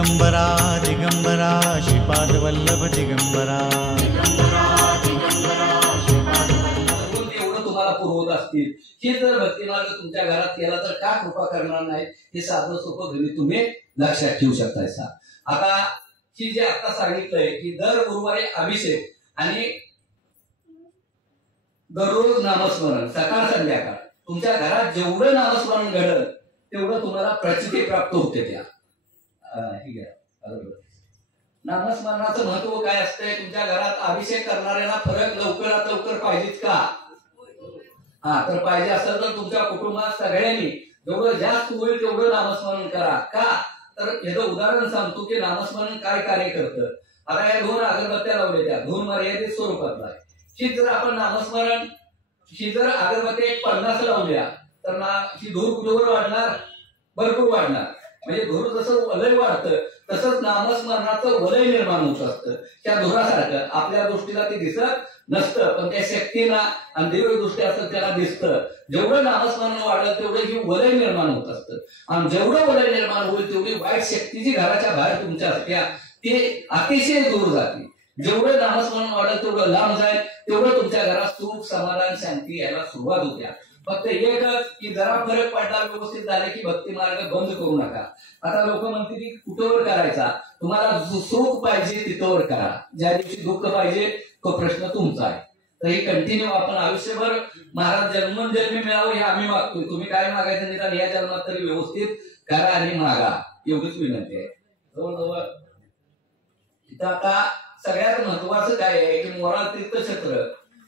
दिगंबरा दिगंबरा श्रीपादवल्लभ दिगंबरा एवढं तुम्हाला पुरवत असतील हे जर भक्तिमार्ग तुमच्या घरात केला तर का कृपा करणार नाही हे साधं सोपं गणित तुम्ही लक्षात ठेवू शकताय. आता ही जे आता सांगितलंय की दर गुरुवारी अभिषेक आणि दररोज नामस्मरण सकाळ संध्याकाळ तुमच्या घरात जेवढं नामस्मरण घडलं तेवढं तुम्हाला प्रचिती प्राप्त होते. त्या नामस्मरणाचं महत्व काय असतंय? तुमच्या घरात अभिषेक करणाऱ्याला फरक लवकरात लवकर पाहिजेच का? तर पाहिजे असेल तर तुमच्या कुटुंबात सगळ्यांनी जेवढं जास्त होईल तेवढं नामस्मरण करा. का तर याचं उदाहरण सांगतो की नामस्मरण काय कार्य करतं. आता या 2 अगरबत्त्या लावल्या त्या 2 मर्यादित स्वरूपातला आहे. ही जर आपण नामस्मरण ही जर अगरबत्त्या 50 लावल्या तर ही धूर कुठवर वाढणार? भरपूर वाढणार. म्हणजे धूर जसं वलय वाढतं तसंच नामस्मरणाचं वलय निर्माण होत असतं. त्या धुरासारखं आपल्या दृष्टीला ते दिसत नसतं पण त्या शक्तीला आणि दिव्य दृष्टी असतं त्याला दिसतं. जेवढं नामस्मरण वाढलं तेवढं ही वलय निर्माण होत असतं आणि जेवढं वलय निर्माण होईल तेवढी वाईट शक्ती जी घराच्या बाहेर तुमच्या असत्या ते अतिशय दूर जाते. जेवढं नामस्मरण वाढेल तेवढं लांब जाईल तेवढं तुमच्या घरात सुख समाधान शांती यायला सुरुवात होत्या. फक्त एकच की जरा फरक पडला व्यवस्थित झाले की भक्ती मार्ग बंद करू नका. आता लोक म्हणतील की कुठवर करायचा? तुम्हाला सुख पाहिजे तिथवर करा. ज्या दिवशी दुःख पाहिजे तो प्रश्न तुमचा आहे. तर हे कंटिन्यू आपण आयुष्यभर महाराज जन्मोजन्मी मिळावं हे आम्ही मागतोय. तुम्ही काय मागायचं निदान या जन्मात तरी व्यवस्थित करा आणि मागा एवढीच विनंती आहे. जवळजवळ इथं आता सगळ्यात महत्वाचं काय आहे की मोराळ तीर्थक्षेत्र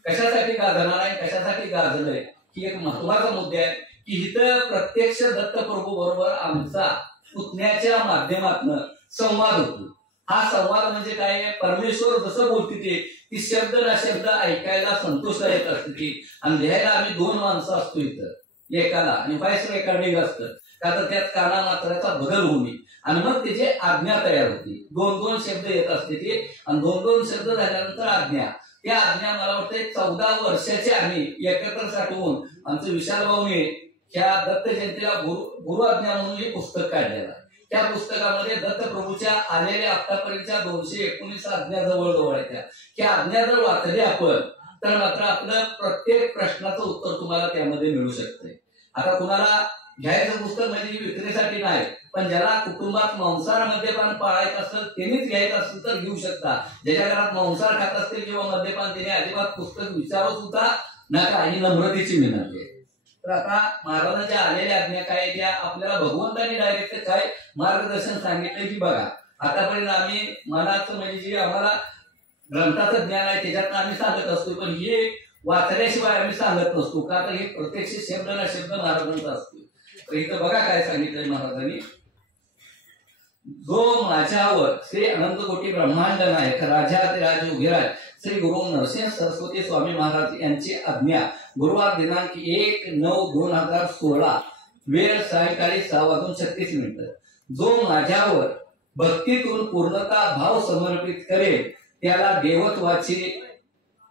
कशासाठी गाजणार आहे कशासाठी गाजलंय ही एक महत्वाचा मुद्दा आहे की इथं प्रत्यक्ष दत्तप्रभू बरोबर आमचा पुतण्याच्या माध्यमातून संवाद होतो. हा संवाद म्हणजे काय? परमेश्वर जसं बोलते ती शब्द ना शब्द ऐकायला संतुष्ट येत असते आणि लिहायला आम्ही 2 माणसं असतो इथं एकाला आणि व्हॉइस रेकॉर्डिंग असतं का तर त्यात काना मात्राचा बदल होणे आणि मग त्याची आज्ञा तयार होती. 2-2 शब्द येत असते ते आणि 2-2 शब्द झाल्यानंतर आज्ञा. त्या आज्ञा मला वाटतं 14 वर्षाचे आम्ही एकत्र साठवून आमचं विशाल भाऊने ह्या दत्त जयंतीला गुरु आज्ञा म्हणून हे पुस्तक काढलेलं आहे. त्या पुस्तकामध्ये दत्तप्रभूच्या आलेल्या आतापर्यंतच्या 219 आज्ञा जवळजवळ आहेत. त्या आज्ञा जर वाचल्या आपण तर मात्र आपलं प्रत्येक प्रश्नाचं उत्तर तुम्हाला त्यामध्ये मिळू शकतंय. आता कुणाला घ्यायचं पुस्तक म्हणजे विक्रीसाठी नाही पण ज्याला कुटुंबात मांसाहार मद्यपान पाळायचं असेल त्यांनीच घ्यायचं असेल तर घेऊ शकता. ज्याच्या घरात मांसाहार खात असतील किंवा मद्यपान त्याने अजिबात पुस्तक विचारत सुद्धा नका ही नम्रतेची विनंती आहे. तर आता महाराजांच्या आलेल्या आज्ञा काय त्या आपल्याला भगवंतांनी डायरेक्ट काय मार्गदर्शन सांगितलंय की बघा आतापर्यंत आम्ही मनाचं म्हणजे जे आम्हाला ग्रंथाचं ज्ञान आहे त्याच्यात आम्ही सांगत असतो पण हे वाचल्याशिवाय आम्ही सांगत नसतो का तर हे प्रत्यक्ष शब्द ना शब्द महाराजांचा असतो. तर इथं बघा काय सांगितलंय महाराजांनी. जो माझ्यावर श्री अनंत कोटी ब्रह्मांड नायक राजाधिराज उघेराज श्री गुरु नरसिंह सरस्वती स्वामी महाराज यांची आज्ञा गुरुवार दिनांक 1/9/2016 वेळ सायंकाळी 6:36 जो माझ्यावर भक्तीतून पूर्णता भाव समर्पित करेल त्याला देवत्वाची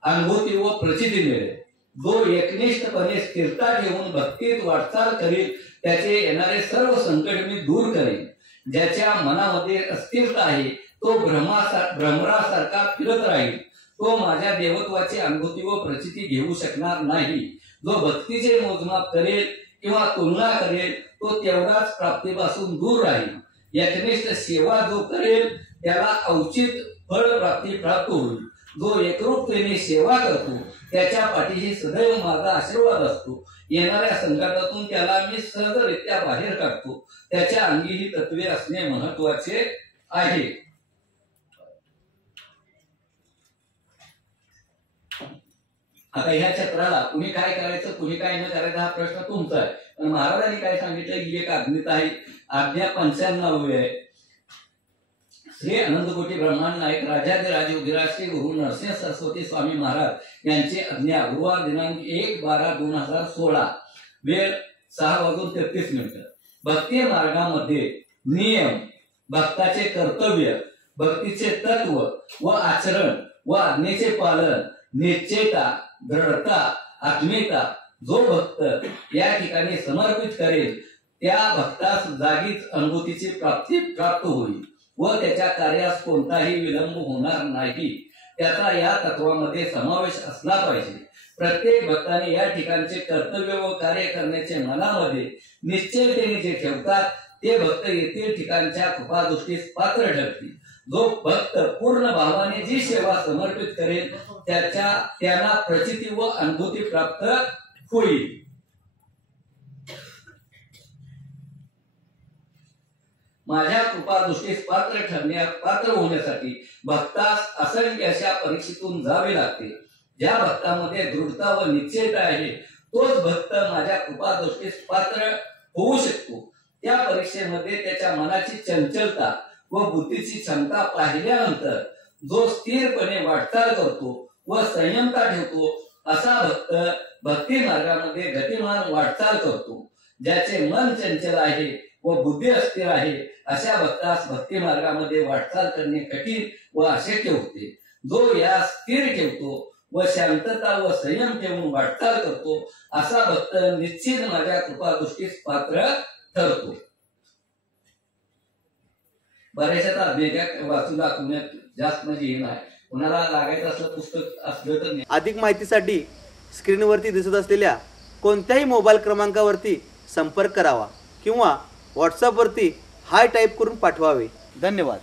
अनुभूती व प्रचिती मिळेल. जो एकनिष्ठपणे स्थिरता घेऊन भक्तीत वाटचाल करेल त्याचे येणारे सर्व संकट मी दूर करेन. ज्याच्या मनामध्ये अस्थिरता आहे तो भ्रमरासारखा फिरत राहील. तो माझ्या देवत्वाची अनुभूती व प्रचिती घेऊ शकणार नाही. जो भक्तीचे मोजमाप करेल किंवा तुलना करेल तो तेवढाच प्राप्तीपासून दूर राहील. एकनिष्ठ सेवा जो करेल त्याला औचित फळ प्राप्त होईल. जो एकरूपतेने सेवा करतो त्याच्या पाठीशी सदैव माझा आशीर्वाद असतो. येणाऱ्या संकटातून त्याला मी सहजरित्या बाहेर काढतो. त्याच्या अंगी ही तत्वे असणे महत्वाचे आहे. आता ह्या क्षेत्राला कुणी काय करायचं कुणी काय न करायचं हा प्रश्न तुमचा आहे. पण महाराजांनी काय सांगितलं ही एक आज्ञा आहे. आज्ञा 95 आहे. श्री अनंतकोटी ब्रह्मांड नायक राजाधिराज उघेराज श्री गुरु नरसिंह सरस्वती स्वामी महाराज यांची आज्ञा गुरुवार दिनांक 1/12/2016 वेळ 6:33 भक्ती मार्गामध्ये नियम भक्ताचे कर्तव्य भक्तीचे तत्व व आचरण व आज्ञेचे पालन निश्चयता दृढता आत्मीयता जो भक्त या ठिकाणी समर्पित करेल त्या भक्तास जागीच अनुभूतीची प्राप्त होईल. व त्याच्या कार्यास कोणताही विलंब होणार नाही त्याचा या तत्वामध्ये समावेश असला पाहिजे. प्रत्येक भक्ताने या ठिकाणचे कर्तव्य व कार्य करण्याचे मनामध्ये निश्चयतेने जे ठेवतात ते भक्त येथील ठिकाणच्या कृपादृष्टीस पात्र ठरतील. जो भक्त पूर्ण भावाने जी सेवा समर्पित करेल त्यांना प्रचिती व अनुभूती प्राप्त होईल. माझ्या कृपादृष्टीस पात्र होण्यासाठी भक्तास असंख्य अशा परीक्षेतून जावे लागते. ज्या भक्तामध्ये दृढता व निश्चयता आहे तोच भक्त माझ्या कृपादृष्टीस पात्र होऊ शकतो. त्या परीक्षेमध्ये त्याच्या मनाची चंचलता व बुद्धीची क्षमता पाहिल्यानंतर जो स्थिरपणे वाटचाल करतो व संयमता ठेवतो असा भक्त भक्ती मार्गामध्ये गतिमान वाटचाल करतो. ज्याचे मन चंचल आहे व बुद्धी अस्थिर आहे अशा भक्तास भक्ती मार्गामध्ये वाटचाल करणे कठीण व अशक्य होते. जो या स्थिर ठेवतो व शांतता व संयम ठेवून वाटचाल करतो असा भक्त निश्चित माझ्या कृपादृष्टीस पात्र ठरतो. बऱ्याचशा अभ्यास वाचून दाखवण्यात जास्त म्हणजे हे नाही. कोणाला लागायचं असलं पुस्तक असलं तर. अधिक माहितीसाठी स्क्रीनवरती दिसत असलेल्या कोणत्याही मोबाईल क्रमांकावरती संपर्क करावा किंवा व्हॉट्सअपवरती हाय टाईप करून पाठवावे. धन्यवाद.